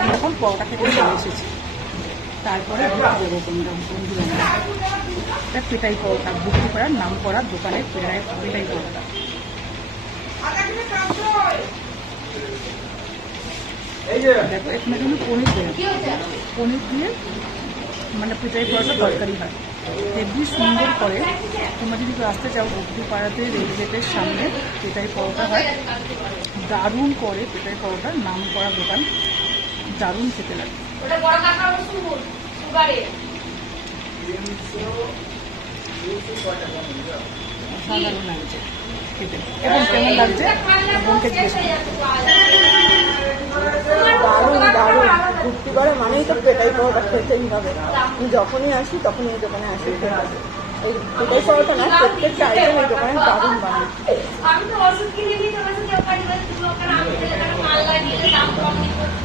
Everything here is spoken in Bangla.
আমি এখন পরোটা খেতে চলে এসেছি। তারপরে দেবো কোনটা বন্ধুরা, এটা পেটাই পরোটা, ভর্তি করার নাম করার দোকানের পেটাই পরোটা। দেখো এখানে কিন্তু পনির দেয়, পনির দিয়ে মানে পেটাই পরোটা তরকারি হয়, হেবি সুন্দর করে। তোমরা যদি আসতে চাও বক্তিপাড়াতে রেলগেটের সামনে পেটাই পরোটা হয়, দারুণ করে পেটাই পরোটার নাম করা দোকান, দারুণ খেতে লাগে। সাধারণ লাগছে খেতে। এবং কেমন লাগছে বোনকে জিজ্ঞেস করি। দারুণ দারুণ, ঘুরতে পারে মানেই তো পেটাই পরোটা খেতেই হবে। আমি যখনই আসি তখনই এই দোকানে আসি খেতে হবে। এই পেটাই পরোটা না, প্রত্যেকটা আইটেম এই দোকানে দারুণ বানায়।